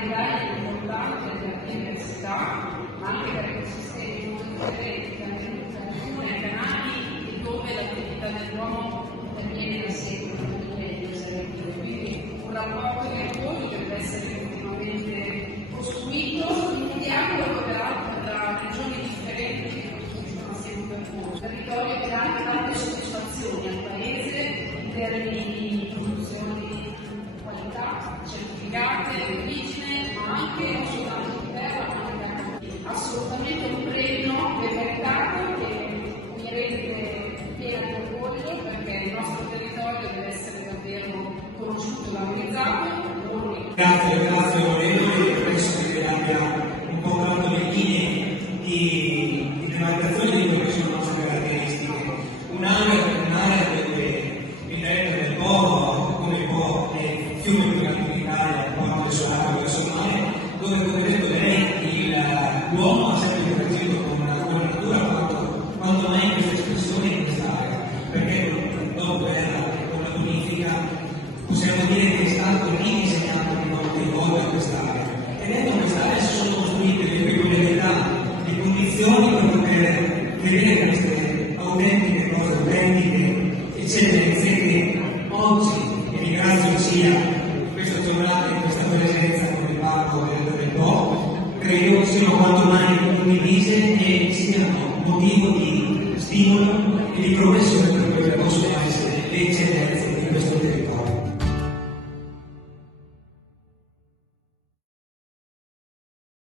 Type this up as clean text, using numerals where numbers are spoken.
dettaglio importante della biodiversità, ma anche per ecosistemi molto differenti, alcune canali dove l'attività dell'uomo interviene da secoli, quindi un rapporto di apoggio deve essere continuamente costruito, in dialogo peraltro tra regioni differenti che costruiscono assieme un percorso. Il territorio che dà anche tante soddisfazioni al Paese in termini di produzione di qualità, certificate, di origine, ma anche non soltanto di terra, ma anche assolutamente un premio del mercato che mi rende piena di orgoglio, perché il nostro territorio deve essere davvero conosciuto e valorizzato. Grazie onorevoli, penso che abbia un po' dato le linee di demarcazione di quelle che sono le nostre caratteristiche. Un'area dove il terreno del Po, come il Po è il fiume più grande d'Italia, porta verso l'acqua, verso il mare, dove come detto lei, l'uomo ha sempre interagito con la natura quanto mai in questa espressione in quest'area, perché dopo con la bonifica possiamo dire che è stato ridisegnato di nuovo in quest'area. E dentro quest'area si sono costruite le peculiarità, le condizioni per poter vedere queste autentiche cose autentiche, eccellenze che oggi, e ringrazio sia questa giornata e questa presenza come parco del Po, credo siano quanto mai condivise e siano motivo di stimolo e di progressione per quelle che possono essere le eccellenze di questo territorio.